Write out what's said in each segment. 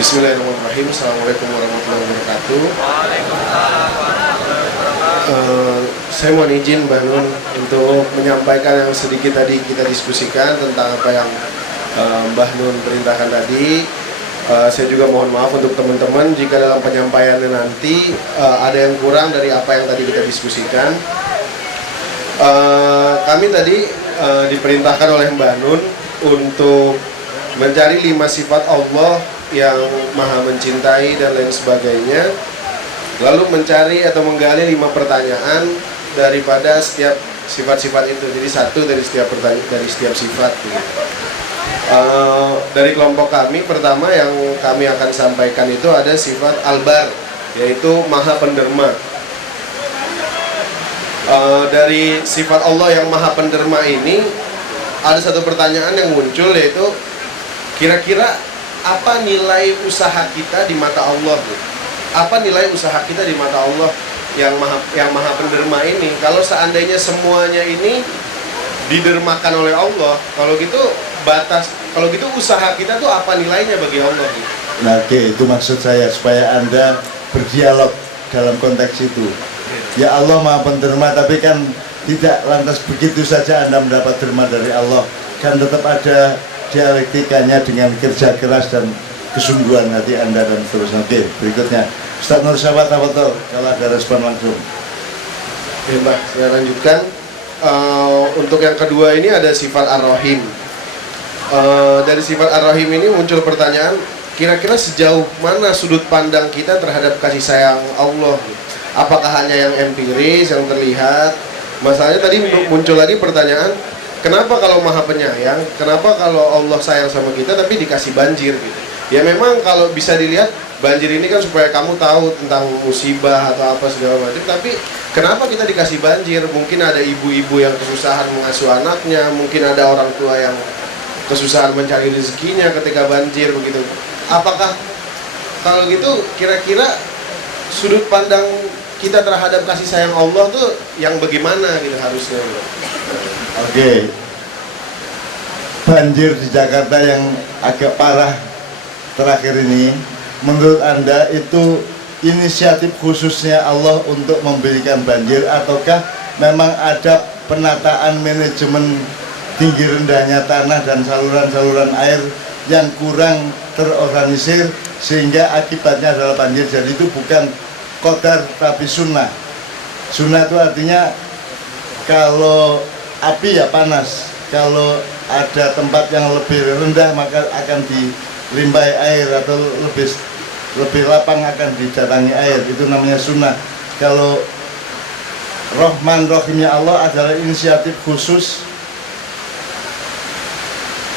Bismillahirrahmanirrahim. Assalamualaikum warahmatullahi wabarakatuh. Saya mohon izin Mbak Nun untuk menyampaikan yang sedikit tadi kita diskusikan tentang apa yang Mbah Nun perintahkan tadi. Saya juga mohon maaf untuk teman-teman jika dalam penyampaiannya nanti ada yang kurang dari apa yang tadi kita diskusikan. Kami tadi diperintahkan oleh Mbah Nun untuk mencari 5 sifat Allah yang maha mencintai dan lain sebagainya, lalu mencari atau menggali 5 pertanyaan daripada setiap sifat-sifat itu. Jadi satu dari setiap pertanyaan, dari setiap sifat. Dari kelompok kami, pertama yang kami akan sampaikan itu ada sifat Al-Bar, yaitu maha penderma. Dari sifat Allah yang maha penderma ini ada satu pertanyaan yang muncul, yaitu kira-kira apa nilai usaha kita di mata Allah? Apa nilai usaha kita di mata Allah yang maha penderma ini? Kalau seandainya semuanya ini didermakan oleh Allah, kalau gitu usaha kita tuh apa nilainya bagi Allah? Nah, oke, itu maksud saya, supaya Anda berdialog dalam konteks itu. Ya Allah maha penderma, tapi kan tidak lantas begitu saja Anda mendapat derma dari Allah. Kan tetap ada dialektikanya dengan kerja keras dan kesungguhan hati Anda dan seterusnya. Oke, berikutnya Ustaz Nur Syawat kalau ada respon langsung. Oke Mbak, saya lanjutkan. Untuk yang kedua ini ada sifat Ar-Rahim. Dari sifat Ar-Rahim ini muncul pertanyaan, kira-kira sejauh mana sudut pandang kita terhadap kasih sayang Allah? Apakah hanya yang empiris, yang terlihat? Masalahnya tadi muncul lagi pertanyaan, kenapa kalau maha penyayang, kenapa kalau Allah sayang sama kita tapi dikasih banjir gitu? Ya memang kalau bisa dilihat, banjir ini kan supaya kamu tahu tentang musibah atau apa segala macam. Tapi kenapa kita dikasih banjir? Mungkin ada ibu-ibu yang kesusahan mengasuh anaknya, mungkin ada orang tua yang kesusahan mencari rezekinya ketika banjir begitu. Apakah kalau gitu kira-kira sudut pandang kita terhadap kasih sayang Allah tuh yang bagaimana gitu harusnya? Oke, banjir di Jakarta yang agak parah terakhir ini, menurut Anda itu inisiatif khususnya Allah untuk memberikan banjir, ataukah memang ada penataan manajemen tinggi rendahnya tanah dan saluran-saluran air yang kurang terorganisir sehingga akibatnya adalah banjir? Jadi itu bukan qadar tapi sunnah. Sunnah itu artinya kalau api ya panas, kalau ada tempat yang lebih rendah maka akan dilimpahi air, atau lebih lapang akan didatangi air. Itu namanya sunnah. Kalau Rahman Rahimnya Allah adalah inisiatif khusus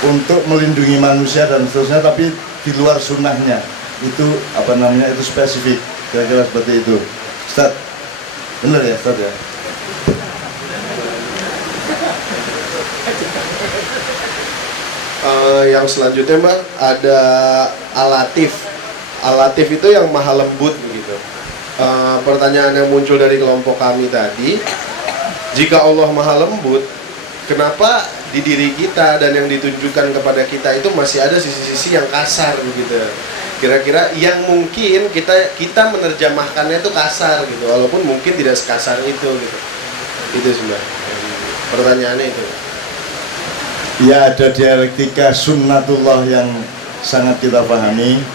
untuk melindungi manusia dan seterusnya, tapi di luar sunnahnya. Itu itu spesifik, kira-kira seperti itu. Ustaz, benar ya Ustaz ya? Yang selanjutnya Mbak, ada Al-Latif. Al-Latif itu yang maha lembut begitu. Pertanyaan yang muncul dari kelompok kami tadi, jika Allah maha lembut, kenapa di diri kita dan yang ditunjukkan kepada kita itu masih ada sisi-sisi yang kasar begitu? Kira-kira yang mungkin kita menerjemahkannya itu kasar gitu, walaupun mungkin tidak sekasar itu gitu. Itu sebenarnya pertanyaannya itu. Ya, ada dialektika sunnatullah yang sangat kita pahami.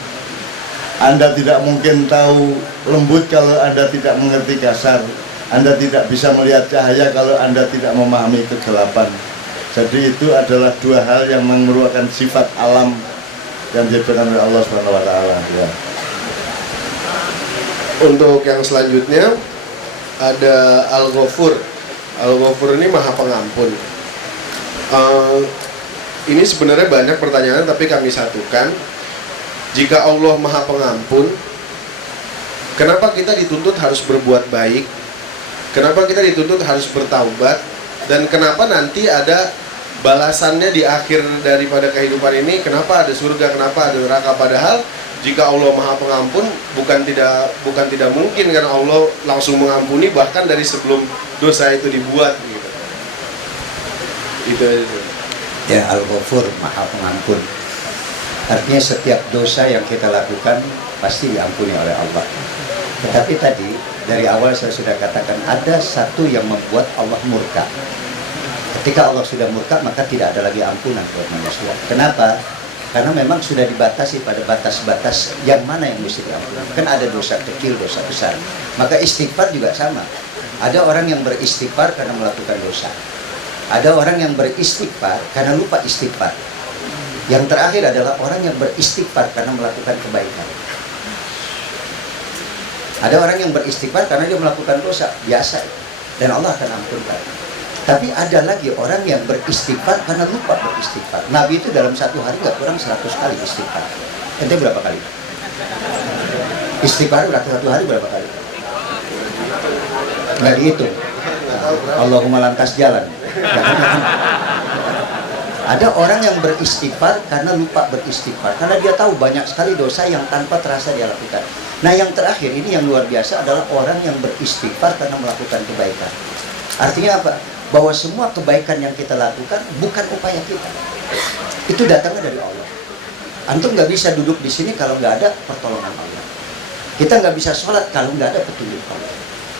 Anda tidak mungkin tahu lembut kalau Anda tidak mengerti kasar. Anda tidak bisa melihat cahaya kalau Anda tidak memahami kegelapan. Jadi itu adalah dua hal yang merupakan sifat alam yang diberikan oleh Allah Subhanahu wa taala, ya. Untuk yang selanjutnya ada Al-Ghafur. Al-Ghafur ini maha pengampun. Ini sebenarnya banyak pertanyaan tapi kami satukan. Jika Allah maha pengampun, kenapa kita dituntut harus berbuat baik? Kenapa kita dituntut harus bertaubat? Dan kenapa nanti ada balasannya di akhir daripada kehidupan ini? Kenapa ada surga, kenapa ada neraka? Padahal jika Allah maha pengampun, bukan tidak mungkin karena Allah langsung mengampuni bahkan dari sebelum dosa itu dibuat gitu. Itu. Ya, Al-Ghafur, maha pengampun. Artinya setiap dosa yang kita lakukan pasti diampuni oleh Allah. Tetapi tadi dari awal saya sudah katakan ada satu yang membuat Allah murka. Ketika Allah sudah murka, maka tidak ada lagi ampunan buat manusia. Kenapa? Karena memang sudah dibatasi pada batas-batas yang mana yang mesti diampuni. Kan ada dosa kecil, dosa besar. Maka istighfar juga sama. Ada orang yang beristighfar karena melakukan dosa. Ada orang yang beristighfar karena lupa istighfar. Yang terakhir adalah orang yang beristighfar karena melakukan kebaikan. Ada orang yang beristighfar karena dia melakukan dosa biasa, dan Allah akan ampunkan. Tapi ada lagi orang yang beristighfar karena lupa beristighfar. Nabi itu dalam satu hari nggak kurang 100 kali istighfar. Ente berapa kali? Istighfar berarti satu hari berapa kali? Nggak dihitung. Allahumma lantas jalan. Ada orang yang beristighfar karena lupa beristighfar, karena dia tahu banyak sekali dosa yang tanpa terasa dia lakukan. Nah, yang terakhir ini yang luar biasa adalah orang yang beristighfar karena melakukan kebaikan. Artinya apa? Bahwa semua kebaikan yang kita lakukan bukan upaya kita. Itu datangnya dari Allah. Antum nggak bisa duduk di sini kalau nggak ada pertolongan Allah. Kita nggak bisa sholat kalau nggak ada petunjuk Allah.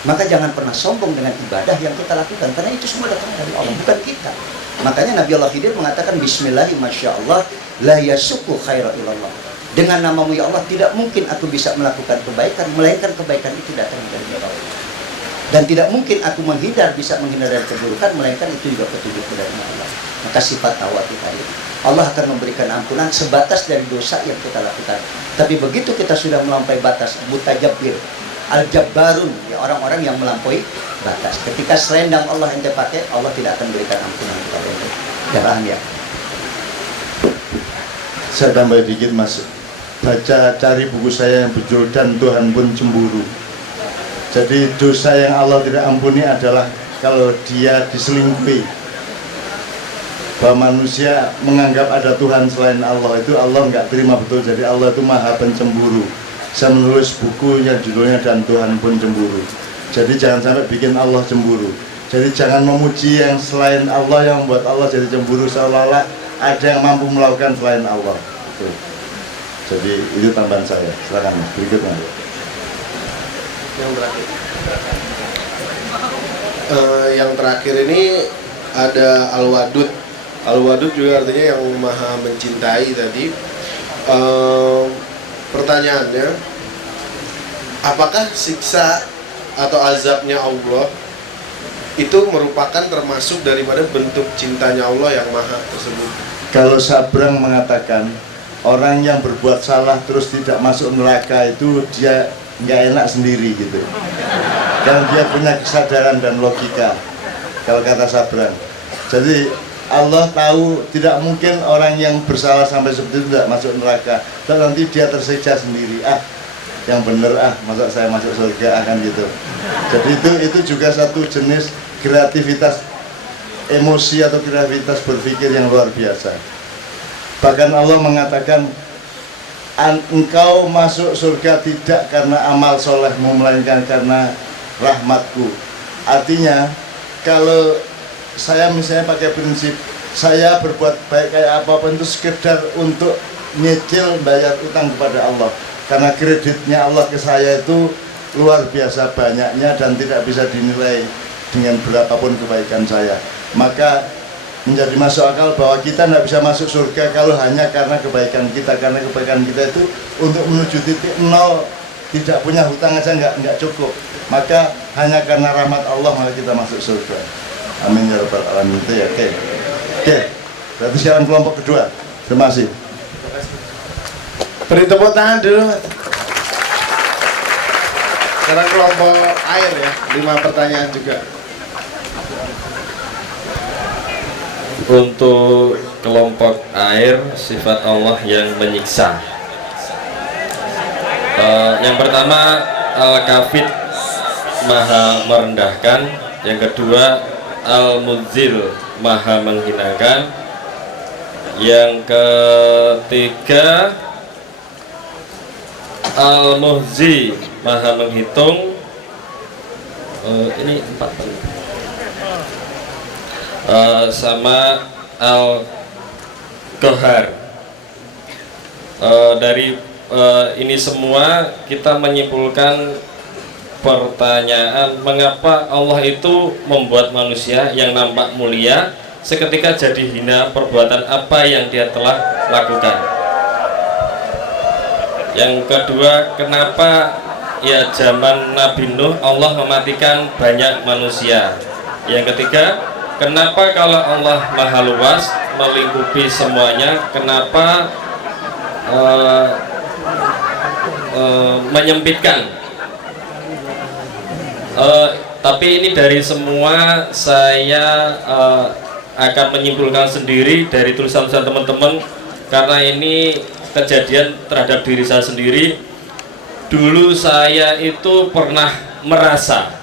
Maka jangan pernah sombong dengan ibadah yang kita lakukan, karena itu semua datang dari Allah, bukan kita. Makanya Nabi Allah Khidir mengatakan Bismillahirrahmanirrahim, la yasuku khaira ilallah. Dengan namamu ya Allah, tidak mungkin aku bisa melakukan kebaikan, melainkan kebaikan itu datang dari Allah. Dan tidak mungkin aku menghindar, bisa menghindar dari keburukan, melainkan itu juga petunjuk dari Allah. Maka sifat tawati tadi, Allah akan memberikan ampunan sebatas dari dosa yang kita lakukan. Tapi begitu kita sudah melampaui batas, mutajabbir, al-jabbarun, ya orang-orang yang melampaui batas. Ketika selendang Allah ente pakai, Allah tidak akan berikan ampunan kepada ente. Ya paham ya? Saya tambah dikit mas, cari buku saya yang berjudul Dan Tuhan Pun Cemburu. Jadi dosa yang Allah tidak ampuni adalah kalau dia diselingkuhi. Bahwa manusia menganggap ada Tuhan selain Allah, itu Allah nggak terima betul. Jadi Allah itu maha pencemburu. Saya menulis buku yang judulnya Dan Tuhan Pun Cemburu. Jadi jangan sampai bikin Allah cemburu. Jadi jangan memuji yang selain Allah yang membuat Allah jadi cemburu, seolah-olah ada yang mampu melakukan selain Allah. Itu. Jadi itu tambahan saya. Silakan berikutnya. Yang terakhir. Yang terakhir ini ada Al-Wadud. Al-Wadud juga artinya yang maha mencintai tadi. Pertanyaannya, apakah siksa atau azabnya Allah itu merupakan termasuk daripada bentuk cintanya Allah yang maha tersebut? Kalau Sabrang mengatakan orang yang berbuat salah terus tidak masuk neraka itu dia nggak enak sendiri gitu. Dan dia punya kesadaran dan logika. Kalau kata Sabrang. Jadi Allah tahu tidak mungkin orang yang bersalah sampai seperti itu tidak masuk neraka. Dan nanti dia tersiksa sendiri. Yang bener masa saya masuk surga kan gitu. Jadi itu juga satu jenis kreativitas emosi atau kreativitas berpikir yang luar biasa. Bahkan Allah mengatakan engkau masuk surga tidak karena amal solehmu, melainkan karena rahmatku. Artinya kalau saya misalnya pakai prinsip saya berbuat baik kayak apapun itu sekedar untuk nyicil bayar utang kepada Allah. Karena kreditnya Allah ke saya itu luar biasa banyaknya dan tidak bisa dinilai dengan berapapun kebaikan saya. Maka menjadi masuk akal bahwa kita tidak bisa masuk surga kalau hanya karena kebaikan kita. Karena kebaikan kita itu untuk menuju titik nol, tidak punya hutang aja nggak cukup. Maka hanya karena rahmat Allah maka kita masuk surga. Amin ya rabbal alamin. Itu ya. Oke. Berarti sekarang kelompok kedua. Terima kasih. Beri tepuk tangan dulu. Sekarang kelompok air ya, 5 pertanyaan juga. Untuk kelompok air, sifat Allah yang menyiksa. Yang pertama, Al-Kafid, maha merendahkan. Yang kedua, Al-Muzil, maha menghinakan. Yang ketiga, Al-Muhzi, maha menghitung. Ini 4 sama Al-Qahar. Dari ini semua kita menyimpulkan pertanyaan, mengapa Allah itu membuat manusia yang nampak mulia seketika jadi hina perbuatan apa yang dia telah lakukan. Yang kedua, kenapa ya zaman Nabi Nuh Allah mematikan banyak manusia. Yang ketiga, kenapa kalau Allah maha luas melingkupi semuanya, kenapa menyempitkan? Tapi ini dari semua saya akan menyimpulkan sendiri dari tulisan-tulisan teman-teman, karena ini kejadian terhadap diri saya sendiri. Dulu saya itu pernah merasa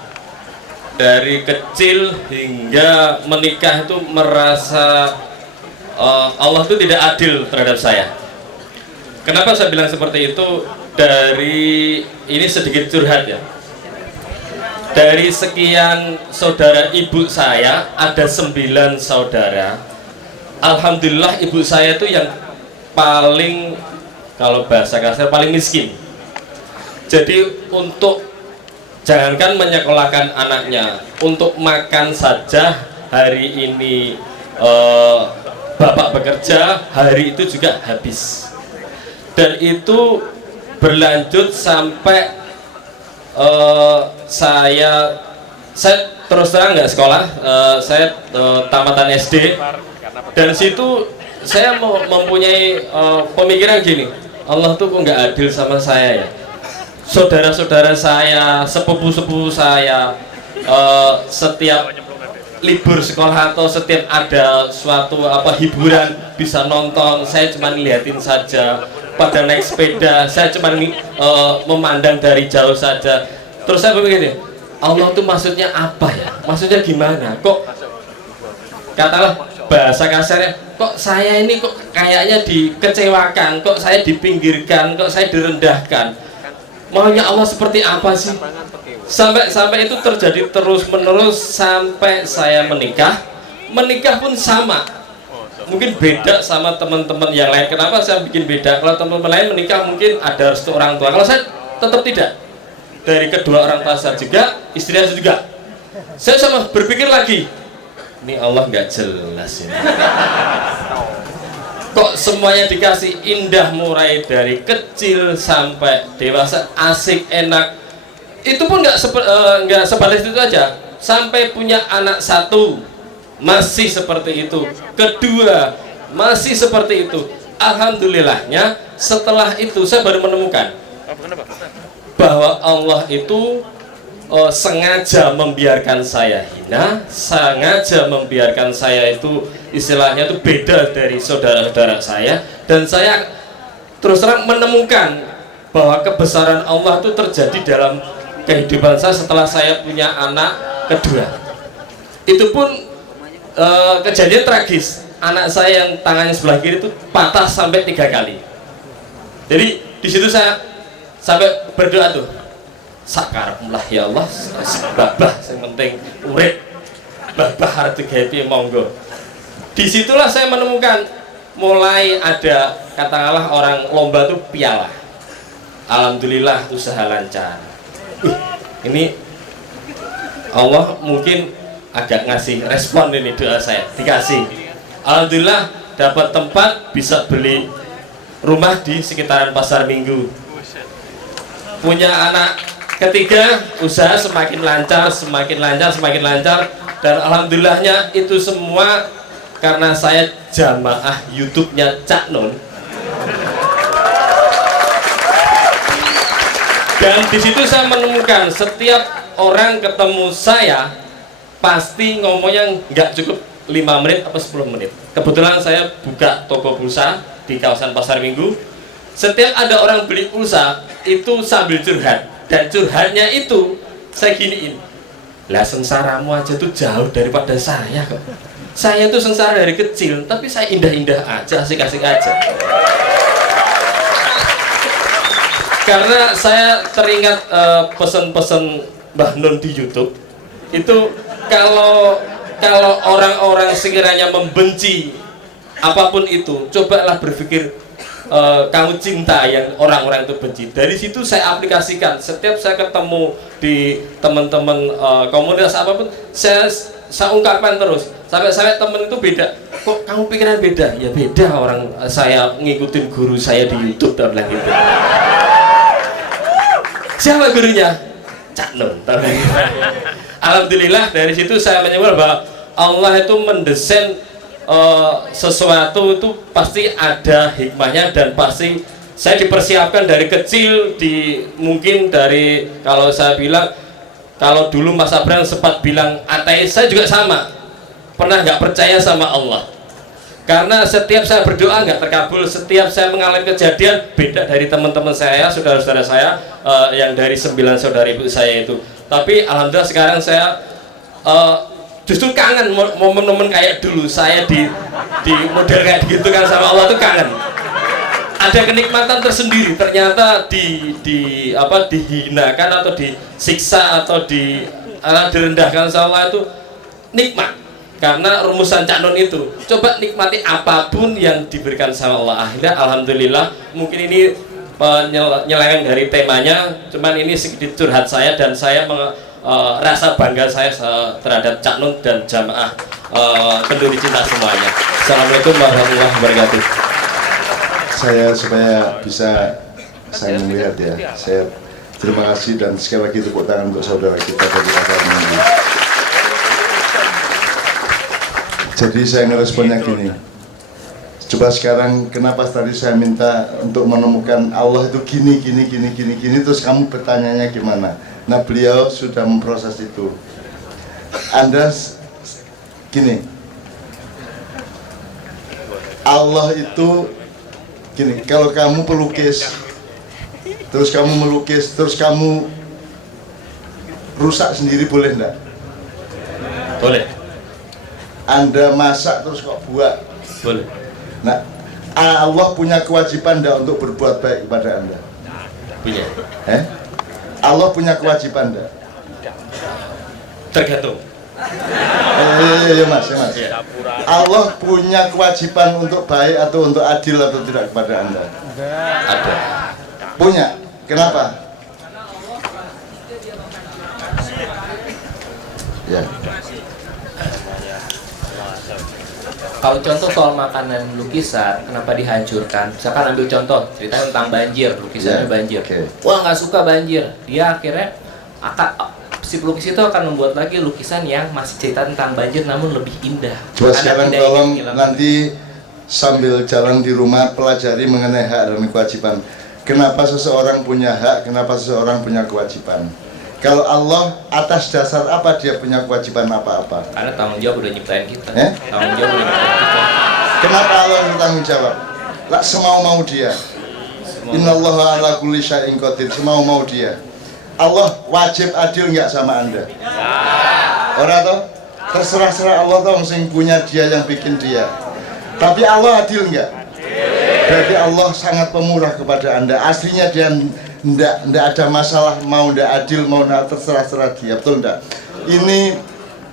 dari kecil hingga menikah itu merasa Allah itu tidak adil terhadap saya. Kenapa saya bilang seperti itu? Dari ini sedikit curhat ya. Dari sekian saudara ibu saya ada 9 saudara. Alhamdulillah ibu saya itu yang paling, kalau bahasa kasar, paling miskin. Jadi untuk jangankan menyekolahkan anaknya, untuk makan saja hari ini bapak bekerja, hari itu juga habis. Dan itu berlanjut sampai saya terus terang nggak sekolah, saya tamatan SD, dan situ saya mempunyai pemikiran gini, Allah tuh kok nggak adil sama saya ya. Saudara-saudara saya, sepupu-sepupu saya, setiap libur sekolah atau setiap ada suatu hiburan bisa nonton, saya cuma ngeliatin saja. Pada naik sepeda, saya cuma memandang dari jauh saja. Terus saya berpikir, Allah tuh maksudnya apa ya? Maksudnya gimana? Kok katalah bahasa kasarnya, kok saya ini kok kayaknya dikecewakan, kok saya dipinggirkan, kok saya direndahkan. Maunya Allah seperti apa sih? Sampai itu terjadi terus menerus sampai saya menikah. Menikah pun sama. Mungkin beda sama teman-teman yang lain. Kenapa saya bikin beda? Kalau teman-teman lain menikah mungkin ada restu orang tua. Kalau saya tetap tidak. Dari kedua orang tua saya juga, istri saya juga. Saya sama berpikir lagi, ini Allah nggak jelas ini. Kok semuanya dikasih indah, mulai dari kecil sampai dewasa, asik, enak. Itu pun nggak sebatas itu aja. Sampai punya anak satu masih seperti itu, kedua masih seperti itu. Alhamdulillahnya setelah itu saya baru menemukan bahwa Allah itu sengaja membiarkan saya hina, sengaja membiarkan saya itu istilahnya itu beda dari saudara-saudara saya, dan saya terus terang menemukan bahwa kebesaran Allah itu terjadi dalam kehidupan saya setelah saya punya anak kedua. Itu pun kejadian tragis. Anak saya yang tangannya sebelah kiri itu patah sampai 3 kali. Jadi di situ saya sampai berdoa tuh, sakareplah ya Allah, babah yang penting urip, babah harus digawe monggo. Disitulah saya menemukan mulai ada katakanlah orang lomba tuh piala. Alhamdulillah usaha lancar. Ini Allah mungkin agak ngasih respon ini doa saya, dikasih. Alhamdulillah dapat tempat, bisa beli rumah di sekitaran Pasar Minggu. Punya anak ketiga, usaha semakin lancar, semakin lancar, semakin lancar. Dan alhamdulillahnya itu semua karena saya jamaah YouTube-nya Cak Nun. Dan di situ saya menemukan setiap orang ketemu saya pasti ngomongnya nggak cukup 5 menit atau 10 menit. Kebetulan saya buka toko pulsa di kawasan Pasar Minggu. Setiap ada orang beli pulsa itu sambil curhat, dan curhatnya itu saya giniin, lah sengsaramu aja tuh jauh daripada saya kok. Saya tuh sengsara dari kecil, tapi saya indah-indah aja, asik-asik aja. Karena saya teringat pesan-pesan Mbah Nun di YouTube itu, kalau orang-orang sekiranya membenci apapun itu, cobalah berpikir kamu cinta yang orang-orang itu benci. Dari situ saya aplikasikan. Setiap saya ketemu di teman-teman komunitas apapun, saya ungkapkan terus. Sampai temen itu beda. Kok kamu pikiran beda? Ya beda, orang saya ngikutin guru saya di YouTube dan bilang gitu. Siapa gurunya? Cak Nun. Alhamdulillah dari situ saya menyimpulkan bahwa Allah itu mendesain sesuatu itu pasti ada hikmahnya, dan pasti saya dipersiapkan dari kecil. Mungkin dari, kalau saya bilang, kalau dulu Mas Abraham sempat bilang ateis, saya juga sama, pernah nggak percaya sama Allah. Karena setiap saya berdoa nggak terkabul, setiap saya mengalami kejadian beda dari teman-teman saya, saudara-saudara saya yang dari 9 saudara ibu saya itu. Tapi alhamdulillah sekarang saya justru kangen momen-momen kayak dulu saya di model kayak gitu kan sama Allah tuh kangen. Ada kenikmatan tersendiri, ternyata dihinakan atau disiksa atau direndahkan sama Allah itu nikmat. Karena rumusan Cak Nun itu, coba nikmati apapun yang diberikan sama Allah. Akhirnya alhamdulillah, mungkin ini penyelewengan dari temanya, cuman ini sedikit curhat saya, dan saya rasa bangga saya terhadap Cak Nun dan jamaah Kenduri Cinta semuanya. Assalamualaikum warahmatullahi wabarakatuh. Supaya bisa saya melihat ya, saya terima kasih dan sekali lagi tepuk tangan untuk saudara kita dari Akademi. Jadi saya ngeresponnya gini, coba sekarang kenapa tadi saya minta untuk menemukan Allah itu gini, terus kamu bertanyanya gimana? Nah, beliau sudah memproses itu. Anda gini, Allah itu gini, kalau kamu pelukis, terus kamu melukis, terus kamu rusak sendiri, boleh enggak? Boleh. Anda masak terus kok buat? Boleh. Nah, Allah punya kewajiban enggak untuk berbuat baik kepada Anda? Punya. Allah punya kewajiban enggak? Tergantung. Iya mas. Allah punya kewajiban untuk baik atau untuk adil atau tidak kepada Anda? Ada. Punya. Kenapa? Ya. Kalau contoh soal makanan lukisan, kenapa dihancurkan? Misalkan ambil contoh, cerita tentang banjir, lukisannya banjir. Wah, nggak suka banjir. Dia akhirnya si pelukis itu akan membuat lagi lukisan yang masih cerita tentang banjir namun lebih indah. Coba sekarang tolong nanti sambil jalan di rumah pelajari mengenai hak dan kewajiban. Kenapa seseorang punya hak, kenapa seseorang punya kewajiban? Kalau Allah, atas dasar apa dia punya kewajiban apa-apa? Karena tanggung jawab udah nyiptain kita. Tanggung jawab udah nyiptain kita. Kenapa Allah bertanggung jawab? Lah semau-mau dia. Innallaha ala kulli syai'in qadir. Semau-mau dia. Allah wajib adil nggak sama Anda? Orang toh? Terserah Allah toh sing punya dia yang bikin dia. Tapi Allah adil nggak? Berarti Allah sangat pemurah kepada Anda. Aslinya dia ndak ada masalah, mau ndak adil, mau ndak terserah dia, betul ndak? Ini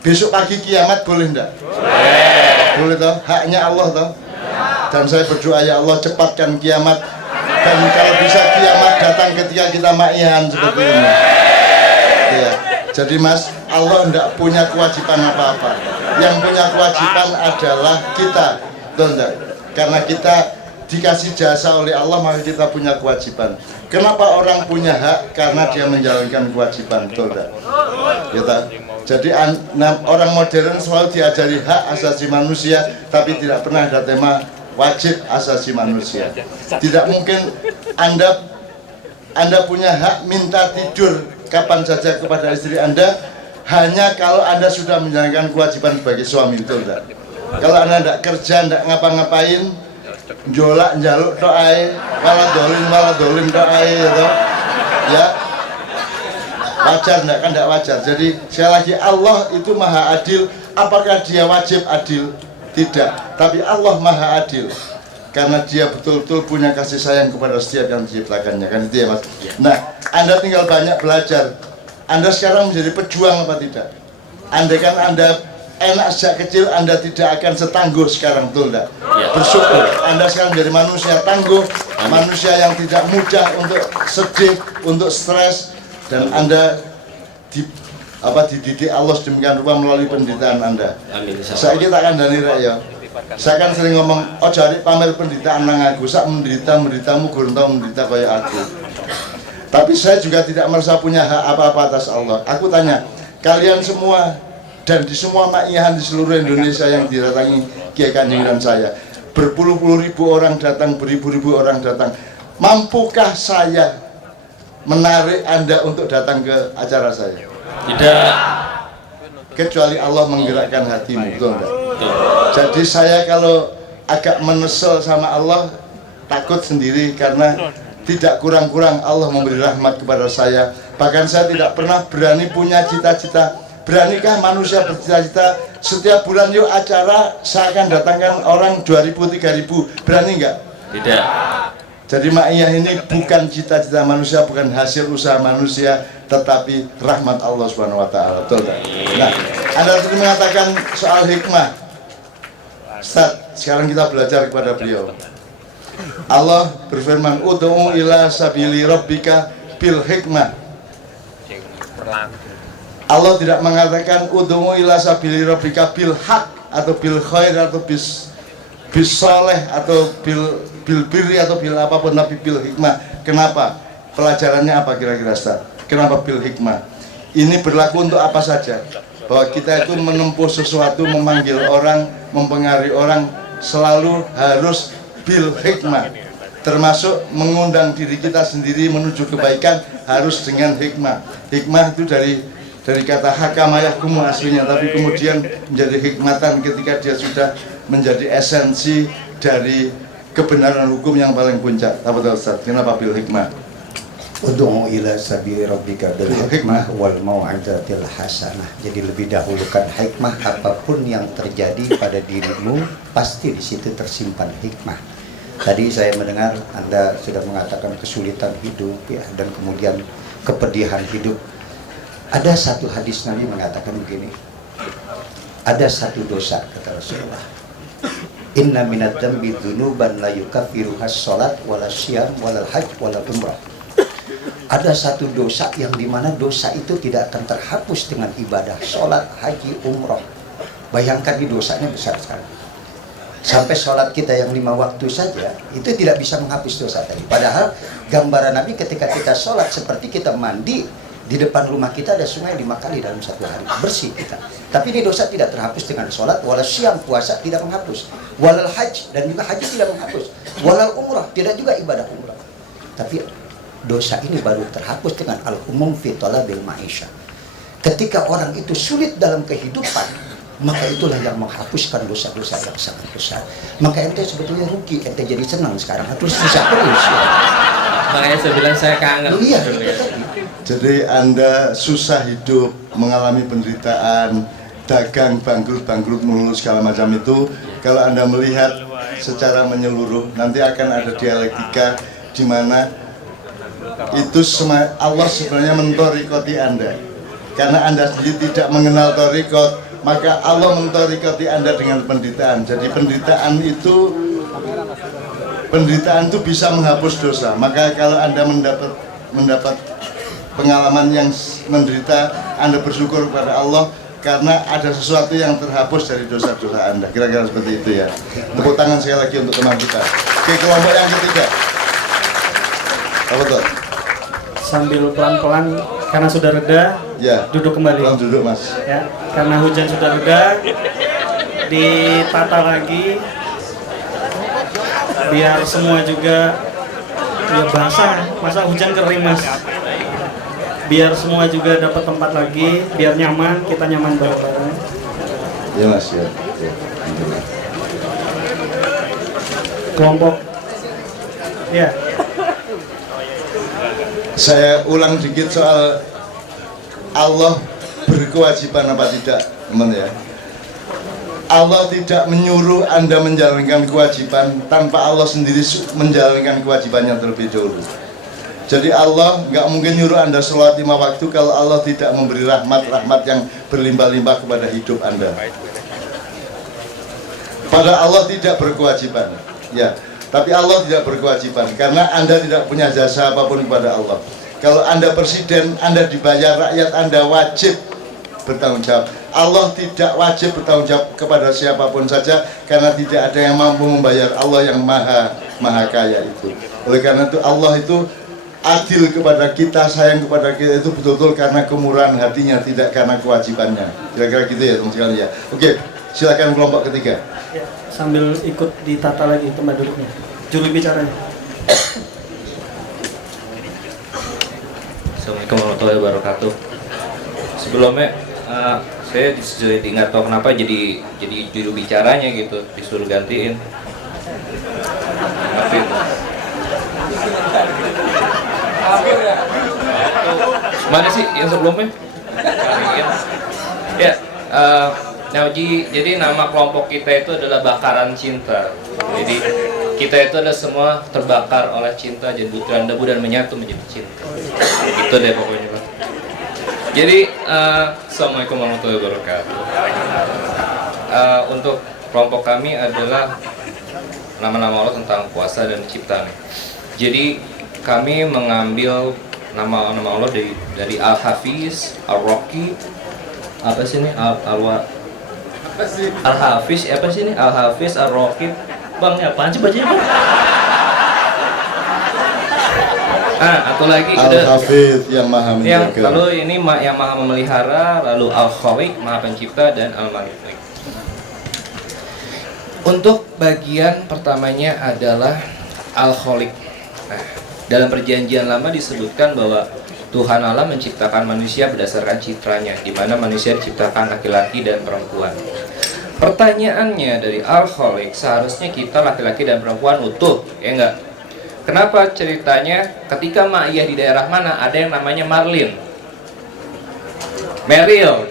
besok pagi kiamat boleh ndak? Boleh toh? Haknya Allah toh? Dan saya berdoa ya Allah cepatkan kiamat, dan kalau bisa kiamat datang ketika kita ma'ian seperti ini. Ya. Jadi mas, Allah ndak punya kewajiban apa-apa. Yang punya kewajiban adalah kita, betul ndak? Karena kita dikasih jasa oleh Allah, maka kita punya kewajiban. Kenapa orang punya hak? Karena dia menjalankan kewajiban, betul tak? Ya, jadi orang modern selalu diajari hak asasi manusia, tapi tidak pernah ada tema wajib asasi manusia. Tidak mungkin Anda punya hak minta tidur kapan saja kepada istri Anda, hanya kalau Anda sudah menjalankan kewajiban sebagai suami, betul tak? Kalau Anda tidak kerja, tidak ngapa-ngapain, jolak jaluk doai, malah dolim doai, ya wajar enggak? Kan enggak wajar. Jadi sekali lagi Allah itu maha adil. Apakah dia wajib adil? Tidak. Tapi Allah maha adil karena dia betul-betul punya kasih sayang kepada setiap yang diciptakannya, kan itu ya mas. Nah, Anda tinggal banyak belajar. Anda sekarang menjadi pejuang apa tidak? Andai kan Anda enak sejak kecil, Anda tidak akan setangguh sekarang, betul enggak? Ya. Bersyukur Anda sekarang jadi manusia tangguh, manusia yang tidak mudah untuk sedih, untuk stres, dan Anda dididik Allah sedemikian rupa melalui penderitaan Anda. Amin. Saya kita akan dari ya. Saya kan sering ngomong, oh cari pamer penderitaan nang aku, sak menderitamu gurun tau menderita kayak aku. Tapi saya juga tidak merasa punya hak apa-apa atas Allah. Aku tanya, kalian semua dan di semua ma'iyahan di seluruh Indonesia yang didatangi Kiai Kanjeng dan saya, berpuluh-puluh ribu orang datang, beribu-ribu orang datang. Mampukah saya menarik Anda untuk datang ke acara saya? Tidak. Kecuali Allah menggerakkan hatimu, betul enggak? Jadi saya kalau agak menesel sama Allah, takut sendiri karena tidak kurang-kurang Allah memberi rahmat kepada saya. Bahkan saya tidak pernah berani punya cita-cita. Beranikah manusia bercita-cita setiap bulan yuk acara saya akan datangkan orang 2.000, 3.000, berani enggak? Tidak. Jadi ma'iyah ini bukan cita-cita manusia, bukan hasil usaha manusia, tetapi rahmat Allah Subhanahu wa taala. Betul tak? Nah, Anda tadi mengatakan soal hikmah. Ustaz, sekarang kita belajar kepada beliau. Allah berfirman, "Ud'u ila sabili rabbika bil hikmah." Allah tidak mengatakan ud'u ila sabili rabbika bil haq atau bil khair atau bis soleh atau bil birri atau bil apapun, tapi bil hikmah. Kenapa? Pelajarannya apa kira-kira Ustaz? Kenapa bil hikmah? Ini berlaku untuk apa saja? Bahwa kita itu menempuh sesuatu, memanggil orang, mempengaruhi orang, selalu harus bil hikmah. Termasuk mengundang diri kita sendiri menuju kebaikan harus dengan hikmah. Hikmah itu dari kata hakama yahkumu aslinya, tapi kemudian menjadi hikmatan ketika dia sudah menjadi esensi dari kebenaran hukum yang paling puncak. Apa tahu Ustaz? Kenapa bil hikmah? Ud'u ila sabili rabbika bil hikmah wal mau'izatil hasanah. Jadi lebih dahulukan hikmah. Apapun yang terjadi pada dirimu pasti di situ tersimpan hikmah. Tadi saya mendengar Anda sudah mengatakan kesulitan hidup ya, dan kemudian kepedihan hidup. Ada satu hadis Nabi mengatakan begini. Ada satu dosa kata Rasulullah. Inna minad dzambi dzunuban la yukaffiruhas shalat wala syiyam wala hajj wala umrah. Ada satu dosa yang dimana dosa itu tidak akan terhapus dengan ibadah sholat, haji, umroh. Bayangkan di dosanya besar sekali. Sampai sholat kita yang 5 waktu saja itu tidak bisa menghapus dosa tadi. Padahal gambaran Nabi ketika kita sholat seperti kita mandi, di depan rumah kita ada sungai 5 kali dalam satu hari, bersih kita. Tapi ini dosa tidak terhapus dengan sholat, walal syiyam, puasa tidak menghapus, walal hajj, dan juga haji tidak menghapus, walal umrah, tidak juga ibadah umrah. Tapi dosa ini baru terhapus dengan al-umum fi talabil ma'isyah. Ketika orang itu sulit dalam kehidupan, maka itulah yang menghapuskan dosa-dosa yang sangat besar. Maka ente sebetulnya rugi, ente jadi senang sekarang, terus susah terus ya. Makanya saya bilang saya kangen. Iya, Jadi Anda susah hidup, mengalami penderitaan, dagang bangkrut mulu segala macam itu. Kalau Anda melihat secara menyeluruh, nanti akan ada dialektika di mana itu Allah sebenarnya mentorikoti Anda. Karena Anda sendiri tidak mengenal torikot, maka Allah mentorikoti Anda dengan penderitaan. Jadi penderitaan itu bisa menghapus dosa. Maka kalau Anda mendapat pengalaman yang menderita, Anda bersyukur kepada Allah karena ada sesuatu yang terhapus dari dosa-dosa Anda. Kira-kira seperti itu ya. Tepuk tangan sekali lagi untuk teman kita. Oke, kelompok yang ketiga. Apa tuh? Sambil pelan-pelan karena sudah reda, Ya. duduk kembali. Tolong duduk Mas. Ya, karena hujan sudah reda, ditata lagi biar semua juga ya basah. Masa hujan kering Mas? Biar semua juga dapat tempat lagi, biar nyaman, kita nyaman bareng-bareng. Ya Mas ya. Oke. Alhamdulillah. Kelompok. Ya. Saya ulang dikit soal Allah berkewajiban apa tidak, teman ya. Allah tidak menyuruh Anda menjalankan kewajiban tanpa Allah sendiri menjalankan kewajibannya terlebih dahulu. Jadi Allah nggak mungkin nyuruh Anda sholat 5 waktu kalau Allah tidak memberi rahmat-rahmat yang berlimpah-limpah kepada hidup Anda. Pada Allah tidak berkewajiban, ya. Tapi Allah tidak berkewajiban karena Anda tidak punya jasa apapun kepada Allah. Kalau Anda presiden, Anda dibayar rakyat, Anda wajib bertanggung jawab. Allah tidak wajib bertanggung jawab kepada siapapun saja karena tidak ada yang mampu membayar Allah yang maha kaya itu. Oleh karena itu Allah itu adil kepada kita, sayang kepada kita itu betul-betul karena kemurahan hatinya, tidak karena kewajibannya. Kira-kira gitu ya teman sekalian ya. Oke, silakan kelompok ketiga. Ya, sambil ikut ditata lagi tempat duduknya. Juru bicaranya. Assalamualaikum warahmatullahi wabarakatuh. Sebelumnya saya nggak tahu kenapa jadi juru bicaranya gitu, disuruh gantiin. Tapi mana sih yang sebelumnya? Ya, nah jadi nama kelompok kita itu adalah Bakaran Cinta. Jadi kita itu adalah semua terbakar oleh cinta, jadi butiran debu dan menyatu menjadi cinta. Itu deh pokoknya Pak. Jadi Assalamualaikum warahmatullahi wabarakatuh. Untuk kelompok kami adalah nama-nama Allah tentang kuasa dan ciptaan. Jadi kami mengambil nama-nama Allah dari Al-Hafiz, Ar-Raqib, apa sih ini? Al-Hafiz, apa sih ini? Al-Hafiz, Ar-Raqib. Bang, apaan sih bacanya, Bang? Atau lagi Al-Hafiz yang maha menjaga. Lalu ini yang maha memelihara, lalu Al-Khaliq, maha pencipta, dan Al-Malik. Untuk bagian pertamanya adalah Al-Khaliq. Nah, dalam perjanjian lama disebutkan bahwa Tuhan Allah menciptakan manusia berdasarkan citranya, di mana manusia diciptakan laki-laki dan perempuan. Pertanyaannya dari Al-Khaliq, seharusnya kita laki-laki dan perempuan utuh, ya enggak? Kenapa ceritanya ketika Ma'iyah di daerah mana ada yang namanya Marlin? Meril.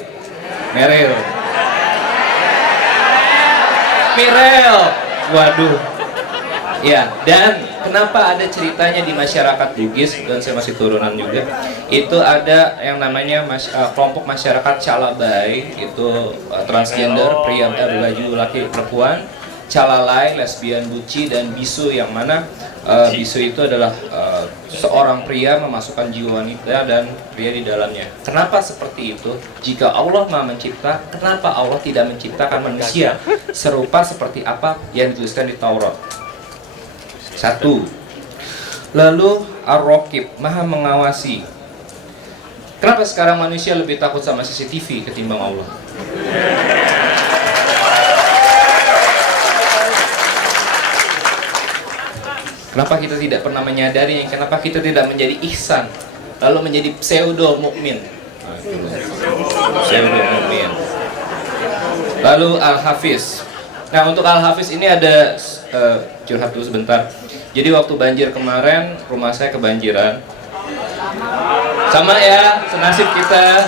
Mirel. Waduh. Ya, dan kenapa ada ceritanya di masyarakat Bugis, dan saya masih turunan juga, itu ada yang namanya kelompok masyarakat Calabai, itu transgender, pria berbaju laki perempuan, Calalai, lesbian buci, dan bisu, yang mana bisu itu adalah seorang pria memasukkan jiwa wanita dan pria di dalamnya. Kenapa seperti itu? Jika Allah Maha Mencipta, kenapa Allah tidak menciptakan manusia serupa seperti apa yang dituliskan di Taurat? Satu. Lalu Ar-Raqib, maha mengawasi. Kenapa sekarang manusia lebih takut sama CCTV ketimbang Allah? Kenapa kita tidak pernah menyadari? Kenapa kita tidak menjadi ihsan, lalu menjadi pseudo mukmin? Pseudo mukmin. Lalu Al-Hafiz. Nah, untuk Al-Hafiz ini ada curhat dulu sebentar. Jadi waktu banjir kemarin, rumah saya kebanjiran. Sama ya, senasib kita.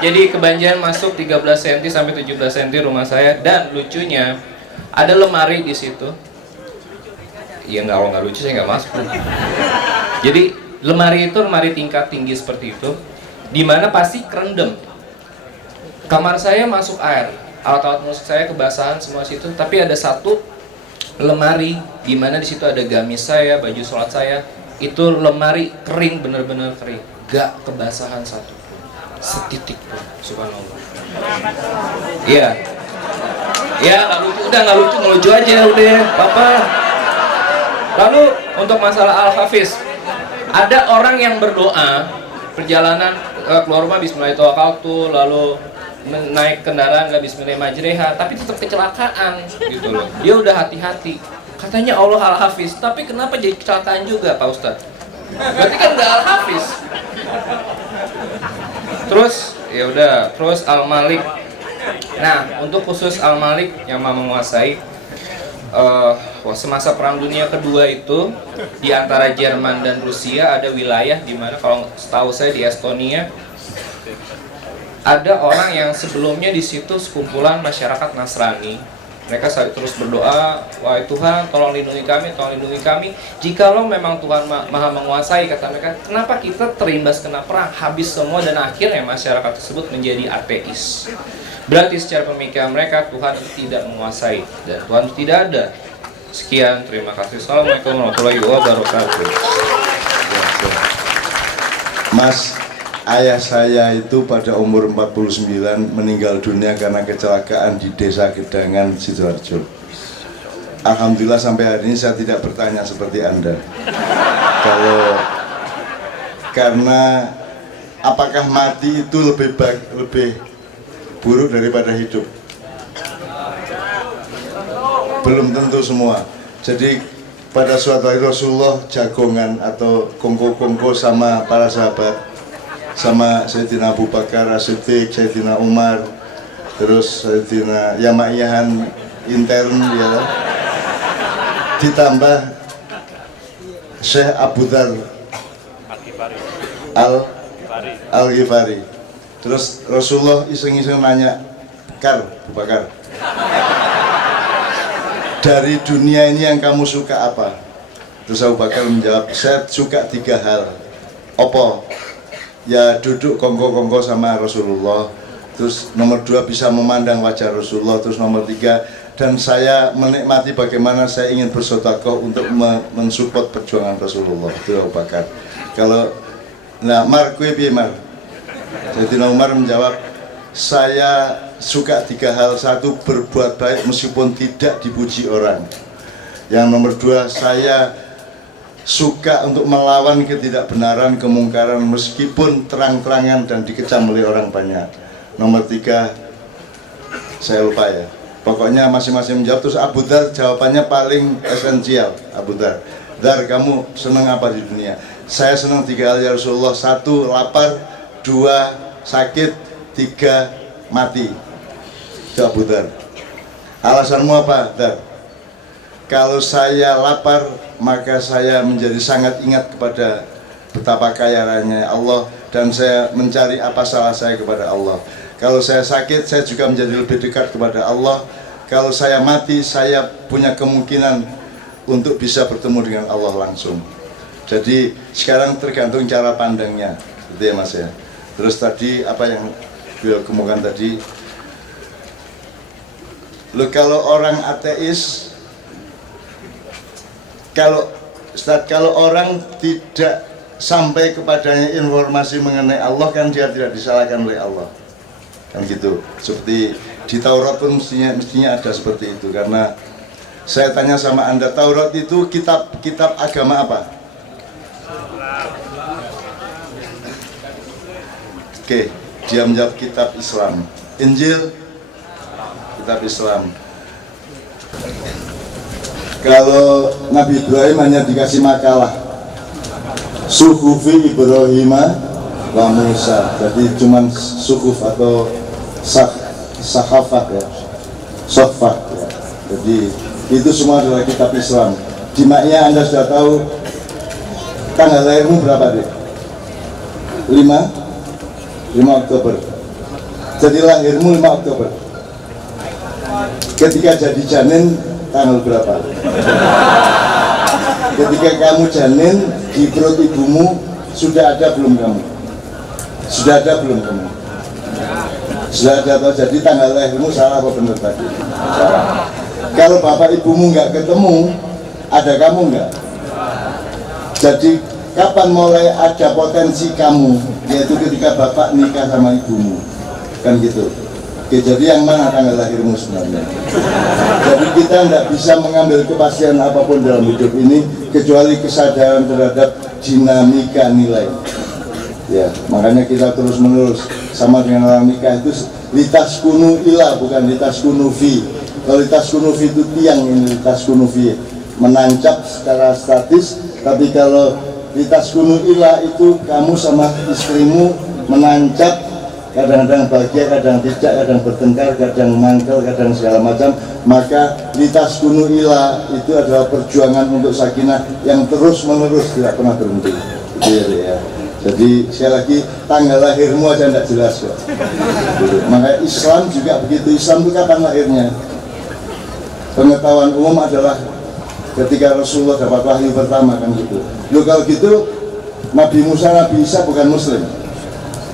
Jadi kebanjiran masuk 13 cm sampai 17 cm rumah saya. Dan lucunya, ada lemari di situ. Ya kalau nggak lucu saya nggak masuk. Jadi lemari itu lemari tingkat tinggi seperti itu, dimana pasti kerendam. Kamar saya masuk air, alat-alat musik saya kebasahan semua situ. Tapi ada satu lemari dimana di situ ada gamis saya, baju sholat saya. Itu lemari kering, bener-bener kering, gak kebasahan satu setitik pun. Subhanallah. Iya. Ya nggak lucu, udah nggak lucu aja udah, Papa. Lalu untuk masalah Al-Hafiz, ada orang yang berdoa perjalanan keluar rumah Bismillahirrahmanirrahim, lalu naik kendaraan nggak Bismillahirrahmanirrahim, tapi tetap kecelakaan gitu loh. Dia udah hati-hati, katanya Allah Al-Hafiz, tapi kenapa jadi kecelakaan juga Pak Ustadz? Berarti kan nggak Al-Hafiz. Terus ya udah, terus Al-Malik. Nah, untuk khusus Al-Malik yang mau menguasai, semasa Perang Dunia Kedua itu di antara Jerman dan Rusia ada wilayah di mana, kalau setahu saya di Estonia, ada orang yang sebelumnya di situ sekumpulan masyarakat Nasrani Mereka terus berdoa, wahai Tuhan, tolong lindungi kami, tolong lindungi kami. Jikalau memang Tuhan maha menguasai, kata mereka, kenapa kita terimbas kena perang, habis semua, dan akhirnya masyarakat tersebut menjadi ateis. Berarti secara pemikiran mereka Tuhan tidak menguasai dan Tuhan tidak ada. Sekian, terima kasih. Assalamualaikum warahmatullahi wabarakatuh. Mas, ayah saya itu pada umur 49 meninggal dunia karena kecelakaan di desa Gedangan, Sidoarjo. Alhamdulillah sampai hari ini saya tidak bertanya seperti Anda. Karena apakah mati itu lebih buruk daripada hidup? Belum tentu semua. Jadi pada suatu hari Rasulullah jagongan atau kongko-kongko sama para sahabat, sama Sayyidina Abu Bakar As-Siddiq, Sayyidina Umar, terus Sayyidina Yamaiyahan intern ya, ditambah Syekh Abu Dhar Al-Ghifari. Terus Rasulullah iseng-iseng nanya, Abu Bakar, dari dunia ini yang kamu suka apa? Terus Abu Bakar menjawab, saya suka 3 hal. Apa? Ya duduk kongko-kongko sama Rasulullah. Terus nomor 2 bisa memandang wajah Rasulullah. Terus nomor 3, dan saya menikmati bagaimana saya ingin bersedekah untuk mensupport perjuangan Rasulullah. Itu Abu Bakar. Nah, Mar, kue piye Mar? Sayyidina Umar menjawab, saya suka 3 hal. 1, berbuat baik meskipun tidak dipuji orang. Yang nomor 2, saya suka untuk melawan ketidakbenaran, kemungkaran meskipun terang-terangan dan dikecam oleh orang banyak. Nomor 3, saya lupa ya. Pokoknya masing-masing menjawab. Terus Abu Dhar jawabannya paling esensial. Abu Dhar, kamu senang apa di dunia? Saya senang 3 hal ya Rasulullah. 1, lapar. 2, sakit. 3, mati. Itu Abu Dhar. Alasanmu apa, Dhar? Kalau saya lapar, maka saya menjadi sangat ingat kepada betapa kaya raya Allah, dan saya mencari apa salah saya kepada Allah. Kalau saya sakit, saya juga menjadi lebih dekat kepada Allah. Kalau saya mati, saya punya kemungkinan untuk bisa bertemu dengan Allah langsung. Jadi sekarang tergantung cara pandangnya, gitu ya Mas ya. Terus tadi apa yang beliau kemukakan tadi, kalau orang ateis, kalau orang tidak sampai kepadanya informasi mengenai Allah, kan dia tidak disalahkan oleh Allah, kan gitu. Seperti di Taurat pun mestinya ada seperti itu. Karena saya tanya sama Anda, Taurat itu kitab agama apa? Oke, dia menjawab kitab Islam. Injil, kitab Islam. Kalau Nabi Ibrahim hanya dikasih makalah Suhufi Ibrahim wa Musa. Jadi cuman suhuf atau sahafat ya, sofat ya. Jadi itu semua adalah kitab Islam. Di Ma'iyah Anda sudah tahu tanggal lahirmu berapa deh? 5 Oktober. Jadi lahirmu 5 Oktober. Ketika jadi janin tanggal berapa? Ketika kamu janin di perut ibumu, sudah ada belum kamu? Sudah ada belum kamu? Sudah ada atau jadi tanggal lahirmu salah apa benar tadi? Salah. Kalau bapak ibumu nggak ketemu, ada kamu nggak? Jadi kapan mulai ada potensi kamu? Yaitu ketika bapak nikah sama ibumu, kan gitu. Oke, jadi yang mana tanggal lahirmu sebenarnya? Jadi kita tidak bisa mengambil kepastian apapun dalam hidup ini kecuali kesadaran terhadap dinamika nilai. Ya, makanya kita terus menerus sama dengan orang nikah itu litas kunu ilah, bukan litas kunu fi. Kalau litas kunu fi itu tiang, ini litas kunu fi menancap secara statis. Tapi kalau litas kunu ilah itu kamu sama istrimu menancap, kadang-kadang bahagia, kadang tidak, kadang bertengkar, kadang mangkel, kadang segala macam. Maka litas kunu ilah itu adalah perjuangan untuk sakinah yang terus menerus, tidak pernah berhenti. Gitu ya. Jadi sekali lagi tanggal lahirmu aja tidak jelas kok. Makanya Islam juga begitu. Islam itu kapan lahirnya? pengetahuan umum adalah ketika Rasulullah dapat wahyu pertama kan gitu. Loh kalau gitu Nabi Musa, Nabi Isa bukan Muslim,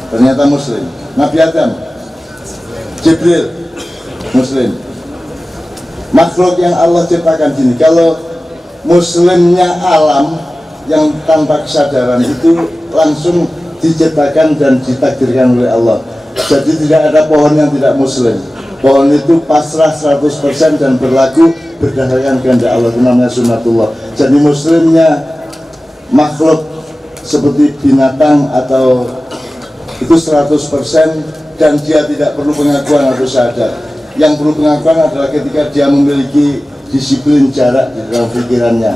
ternyata Muslim. Nabi Adam, Jibril, Muslim. Makhluk yang Allah ciptakan gini, kalau Muslimnya alam yang tanpa kesadaran itu langsung diciptakan dan ditakdirkan oleh Allah. Jadi tidak ada pohon yang tidak Muslim. Pohon itu pasrah 100% dan berlaku berdasarkan kehendak Allah, itu namanya sunnatullah. Jadi Muslimnya makhluk seperti binatang atau itu 100% dan dia tidak perlu pengakuan atau syahadat. Yang perlu pengakuan adalah ketika dia memiliki disiplin jarak di dalam pikirannya,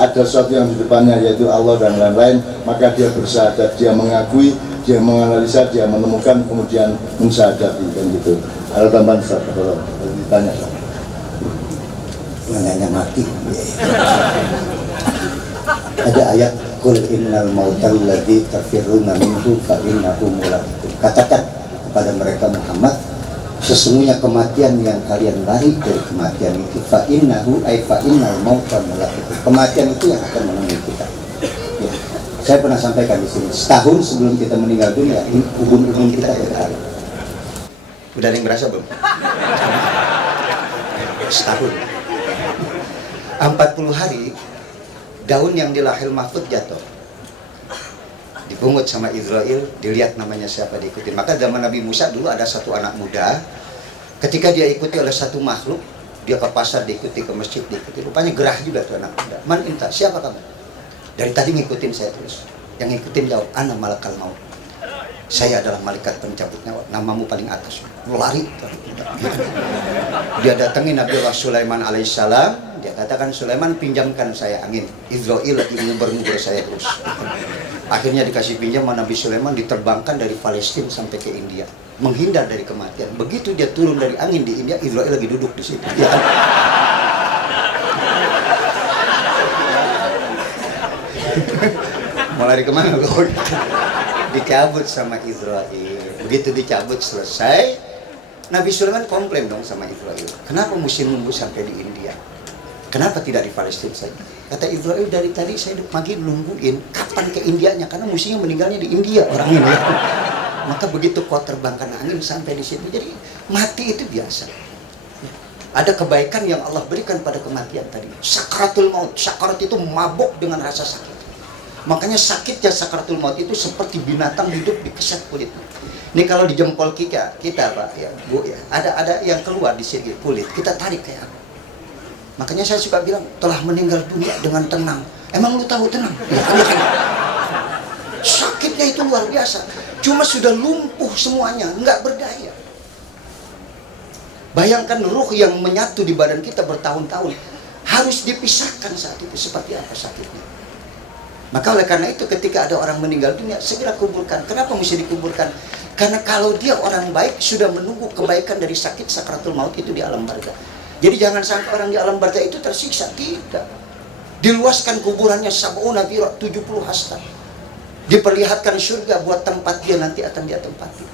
ada sesuatu yang di depannya yaitu Allah dan lain-lain, maka dia bersyahadat, dia mengakui, dia menganalisa, dia menemukan, kemudian mensyahadati kan gitu. Ada tambahan Ustaz kalau ditanya? Nanya mati. Ada ayat qul innal mautal ladzi tafirruna minhu fa innahu mulaqikum. Katakan kepada mereka Muhammad, sesungguhnya kematian yang kalian lari dari kematian itu, fa innahu ay fa innal mautal mulaqikum. Kematian itu yang akan menemui kita. Ya. Saya pernah sampaikan di sini, setahun sebelum kita meninggal dunia, ubun-ubun kita ada. Udah ada yang berasa belum? Setahun. 40 hari daun yang di lahil mahfud jatuh, dipungut sama Israel, dilihat namanya siapa, diikuti. Maka zaman Nabi Musa dulu ada satu anak muda, ketika dia ikuti oleh satu makhluk, dia ke pasar diikuti, ke masjid diikuti, rupanya gerah juga tuh anak muda. Man inta, siapa kamu? Dari tadi ngikutin saya terus. Yang ngikutin jawab, ana malakal maut, saya adalah malaikat pencabut nyawa, namamu paling atas. Lari. Dia datangi Nabi Allah Sulaiman alaihissalam. Dia katakan, Sulaiman pinjamkan saya angin, Israel lagi nguber-nguber saya terus. Akhirnya dikasih pinjam sama Nabi Sulaiman, diterbangkan dari Palestina sampai ke India, menghindar dari kematian. Begitu dia turun dari angin di India, Israel lagi duduk di situ. Ya. Mau lari kemana loh? Dicabut sama Israel. Begitu dicabut selesai, Nabi Sulaiman komplain dong sama Israel. Kenapa mesti nunggu sampai di India? Kenapa tidak di Palestina saja? Kata Israel, dari tadi saya pagi nungguin kapan ke Indianya, karena musuhnya meninggalnya di India orang ini. Maka begitu kau terbangkan angin sampai di sini. Jadi mati itu biasa. Ada kebaikan yang Allah berikan pada kematian tadi. Sakaratul maut, sakarat itu mabuk dengan rasa sakit. Makanya sakitnya sakaratul maut itu seperti binatang hidup dikeset kulitnya. Ini kalau di jempol kita Pak ya, Bu ya, ada yang keluar di sini kulit, kita tarik kayak apa? Makanya saya suka bilang, telah meninggal dunia dengan tenang. Emang lu tahu tenang? Ya, kan? Sakitnya itu luar biasa. Cuma sudah lumpuh semuanya, nggak berdaya. Bayangkan ruh yang menyatu di badan kita bertahun-tahun harus dipisahkan saat itu, seperti apa sakitnya. Maka oleh karena itu ketika ada orang meninggal dunia, segera kuburkan. Kenapa mesti dikuburkan? Karena kalau dia orang baik, sudah menunggu kebaikan dari sakit sakaratul maut itu di alam barzah. Jadi jangan sampai orang di alam barzah itu tersiksa, tidak. Diluaskan kuburannya sab'una dhira, 70 hasta. Diperlihatkan surga buat tempat dia nanti akan dia tempati.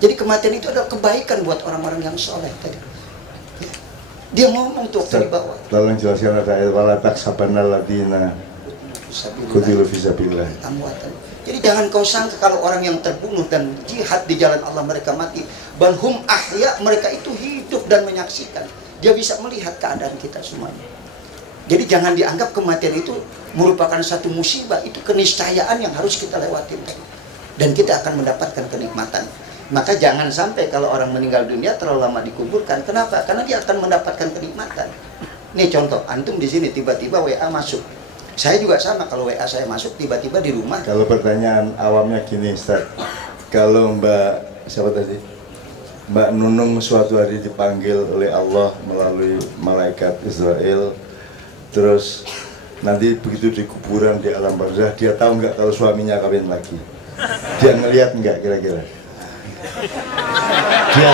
Jadi kematian itu adalah kebaikan buat orang-orang yang soleh tadi. Dia ngomong tuh waktu di bawah. Tolong jelaskan ada ayat wala taksabannal ladina qutilu fi sabilillah. Jadi jangan kau sangka kalau orang yang terbunuh dan jihad di jalan Allah mereka mati. Balhum ahya, mereka itu hidup dan menyaksikan. Dia bisa melihat keadaan kita semuanya. Jadi jangan dianggap kematian itu merupakan satu musibah. Itu keniscayaan yang harus kita lewatin. Dan kita akan mendapatkan kenikmatan. Maka jangan sampai kalau orang meninggal dunia terlalu lama dikuburkan. Kenapa? Karena dia akan mendapatkan kenikmatan. Nih contoh, antum di sini tiba-tiba WA masuk. Saya juga sama, kalau WA saya masuk tiba-tiba di rumah. Kalau pertanyaan awamnya gini, Ustaz. Kalau Mbak siapa tadi? Mbak Nunung suatu hari dipanggil oleh Allah melalui malaikat Israel, terus nanti begitu di kuburan di alam barzah, dia tahu nggak kalau suaminya kawin lagi? Dia ngelihat nggak kira-kira? Dia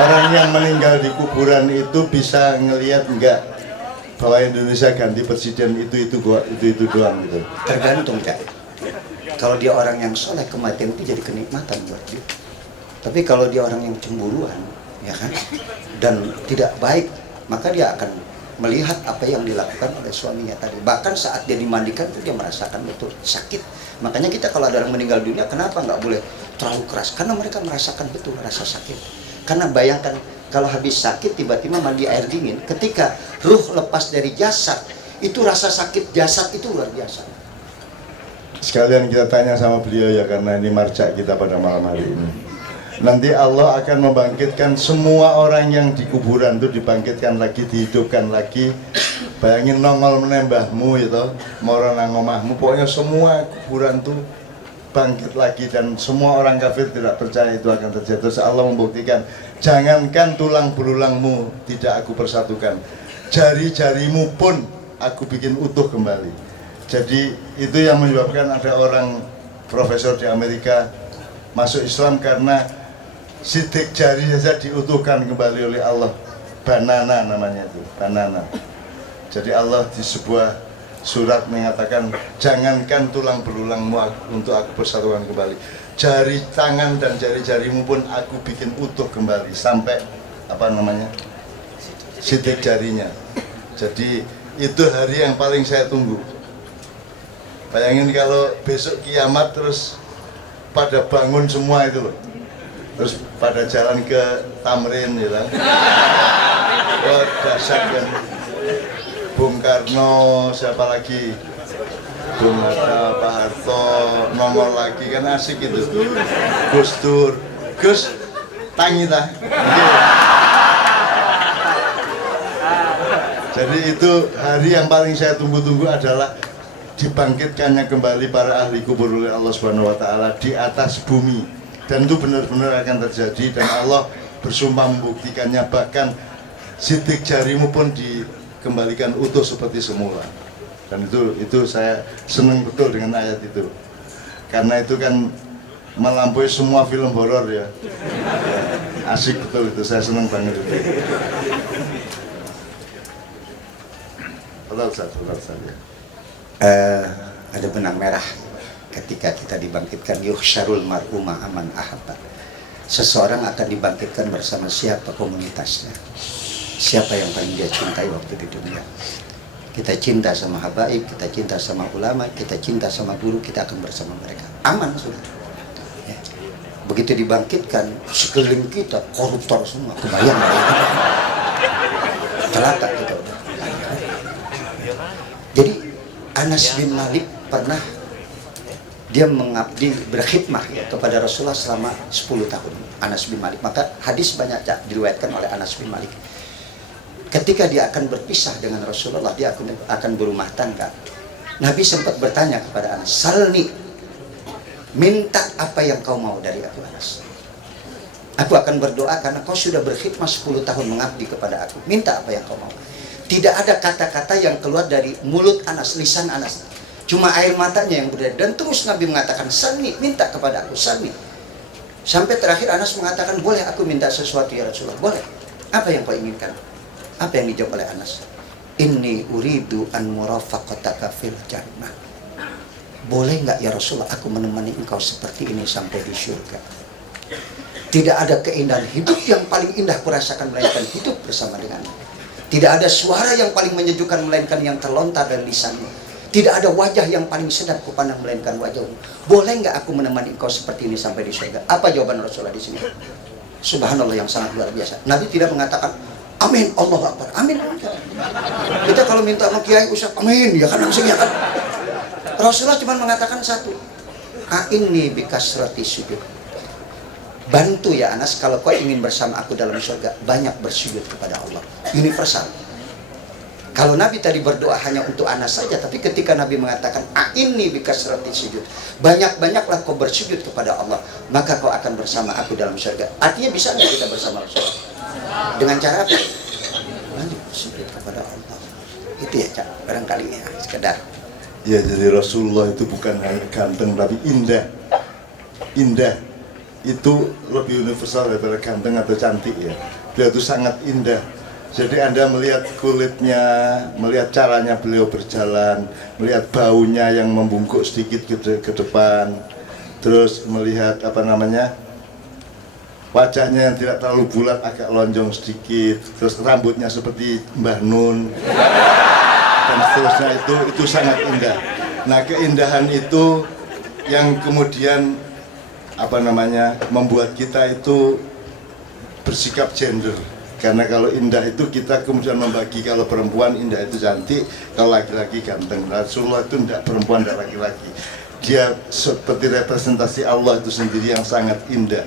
orang yang meninggal di kuburan itu bisa ngelihat nggak bahwa Indonesia ganti presiden itu doang gitu? Tergantung ya. Kalau dia orang yang soleh, kematian itu jadi kenikmatan buat dia. Tapi kalau dia orang yang cemburuan, ya kan, dan tidak baik maka dia akan melihat apa yang dilakukan oleh suaminya tadi. Bahkan saat dia dimandikan itu dia merasakan betul sakit. Makanya kita kalau ada orang meninggal dunia, kenapa nggak boleh terlalu keras? Karena mereka merasakan betul rasa sakit. Karena bayangkan kalau habis sakit tiba-tiba mandi air dingin, ketika ruh lepas dari jasad, itu rasa sakit jasad itu luar biasa. Sekalian kita tanya sama beliau ya, karena ini marja kita pada malam hari ini. Nanti Allah akan membangkitkan semua orang yang di kuburan itu, dibangkitkan lagi, dihidupkan lagi. Bayangin nongol menembahmu itu, moro nang omahmu, pokoknya semua kuburan itu bangkit lagi dan semua orang kafir tidak percaya itu akan terjadi. Terus Allah membuktikan, jangankan tulang belulangmu tidak aku persatukan, jari-jarimu pun aku bikin utuh kembali. Jadi itu yang menyebabkan ada orang profesor di Amerika masuk Islam karena sidik jari saja diutuhkan kembali oleh Allah. Banana namanya itu, banana. Jadi Allah di sebuah surat mengatakan, jangankan tulang belulangmu untuk aku persatukan kembali, jari tangan dan jari-jarimu pun aku bikin utuh kembali sampai sidik jarinya. Jadi itu hari yang paling saya tunggu. Bayangin kalau besok kiamat terus pada bangun semua itu loh, terus pada jalan ke Tamrin gitu. Wah, dahsyat kan. Bung Karno, siapa lagi, Bung Hatta, Pak Harto nongol lagi, kan asik itu. Gus Dur, Gus tangi tah. Jadi itu hari yang paling saya tunggu-tunggu adalah dibangkitkannya kembali para ahli kubur oleh Allah Subhanahu wa taala di atas bumi. Dan itu benar-benar akan terjadi dan Allah bersumpah membuktikannya, bahkan sidik jarimu pun dikembalikan utuh seperti semula. Dan itu saya senang betul dengan ayat itu. Karena itu kan melampaui semua film horor ya. Asik betul itu, saya senang banget itu. Ustaz ya. Ada benang merah ketika kita dibangkitkan, yuhsyarul mar'u ma'aman ahabba. Seseorang akan dibangkitkan bersama siapa komunitasnya, siapa yang paling dia cintai waktu di dunia. Kita cinta sama habaib, kita cinta sama ulama, kita cinta sama guru, kita akan bersama mereka. Aman sudah ya. Begitu dibangkitkan, sekeliling kita koruptor semua, kebayang celaka kita udah. Jadi Anas bin Malik pernah dia mengabdi, berkhidmah ya, kepada Rasulullah selama 10 tahun. Anas bin Malik, maka hadis banyak diriwayatkan oleh Anas bin Malik. Ketika dia akan berpisah dengan Rasulullah, dia akan berumah tangga. Nabi sempat bertanya kepada Anas, salni, minta apa yang kau mau dari aku Anas. Aku akan berdoa karena kau sudah berkhidmah 10 tahun mengabdi kepada aku. Minta apa yang kau mau. Tidak ada kata-kata yang keluar dari mulut Anas, lisan Anas. Cuma air matanya yang berdiri. Dan terus Nabi mengatakan, salni, minta kepada aku, salni. Sampai terakhir Anas mengatakan, boleh aku minta sesuatu ya Rasulullah? Boleh. Apa yang kau inginkan? Apa yang dijawab oleh Anas? Inni uridu an murafaqataka fil jannah. Boleh nggak ya Rasulullah aku menemani engkau seperti ini sampai di surga? Tidak ada keindahan hidup yang paling indah kurasakan melainkan hidup bersama denganmu. Tidak ada suara yang paling menyejukkan melainkan yang terlontar dari lisanmu. Tidak ada wajah yang paling sedap kupandang melainkan wajahmu. Boleh nggak aku menemani engkau seperti ini sampai di surga? Apa jawaban Rasulullah di sini? Subhanallah yang sangat luar biasa. Nabi tidak mengatakan amin, Allahu Akbar, amin. Kita kalau minta sama kiai ustaz, amin, ya kan langsung ya kan. Rasulullah cuma mengatakan satu, a'inni bikasrati sujud. Bantu ya Anas, kalau kau ingin bersama aku dalam surga, banyak bersujud kepada Allah. Universal. Kalau Nabi tadi berdoa hanya untuk Anas saja, tapi ketika Nabi mengatakan a'inni bikasrati sujud, banyak-banyaklah kau bersujud kepada Allah, maka kau akan bersama aku dalam surga. Artinya bisa nggak kita bersama Rasulullah? Dengan cara apa? Banyak bersujud kepada Allah. Itu ya Cak, barangkali ya, sekedar. Ya, jadi Rasulullah itu bukan hanya ganteng tapi indah. Indah itu lebih universal daripada ganteng atau cantik ya. Beliau itu sangat indah. Jadi Anda melihat kulitnya, melihat caranya beliau berjalan, melihat baunya yang membungkuk sedikit ke depan, terus melihat wajahnya yang tidak terlalu bulat, agak lonjong sedikit, terus rambutnya seperti Mbah Nun dan seterusnya, itu sangat indah. Nah, keindahan itu yang kemudian membuat kita itu bersikap gender. Karena kalau indah itu kita kemudian membagi, kalau perempuan indah itu cantik, kalau laki-laki ganteng. Rasulullah itu tidak perempuan dan laki-laki, dia seperti representasi Allah itu sendiri yang sangat indah.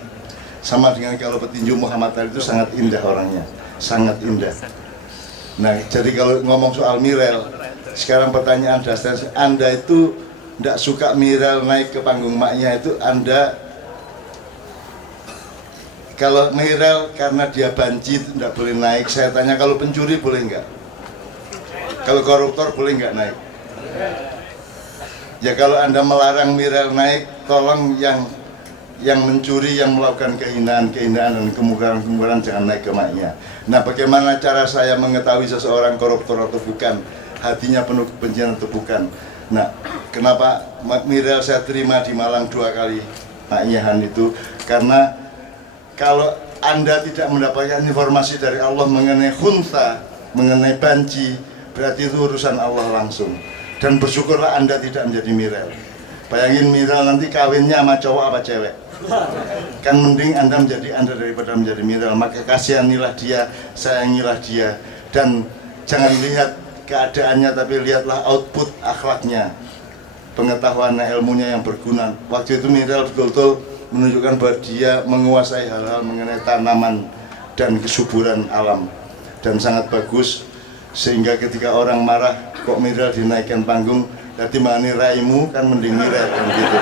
Sama dengan kalau petinju Muhammad Ali itu sangat indah orangnya, sangat indah. Nah, jadi kalau ngomong soal Mirel, sekarang pertanyaan dasar, Anda itu tidak suka Mirel naik ke panggung maknya itu, Anda kalau Mirel karena dia banci tidak boleh naik, saya tanya kalau pencuri boleh nggak? Kalau koruptor boleh nggak naik? Ya kalau Anda melarang Mirel naik, tolong yang mencuri, yang melakukan kehinaan dan kemungkaran jangan naik ke maknya. Nah, bagaimana cara saya mengetahui seseorang koruptor atau bukan, hatinya penuh kebencian atau bukan? Nah, kenapa Mirel saya terima di Malang 2 kali maknyahan itu? Karena kalau Anda tidak mendapatkan informasi dari Allah mengenai khunsa, mengenai banci, berarti itu urusan Allah langsung. Dan bersyukurlah Anda tidak menjadi Mirel. Bayangin Mirel nanti kawinnya sama cowok apa cewek. Kan mending Anda menjadi Anda daripada menjadi Mirel. Maka kasihanilah dia, sayangilah dia. Dan jangan lihat keadaannya, tapi lihatlah output akhlaknya, pengetahuannya, ilmunya yang berguna. Waktu itu Mirel betul-betul menunjukkan bahwa dia menguasai hal-hal mengenai tanaman dan kesuburan alam, dan sangat bagus, sehingga ketika orang marah kok Mirel dinaikkan panggung, jadi mani raimu kan mending Mirel kan gitu.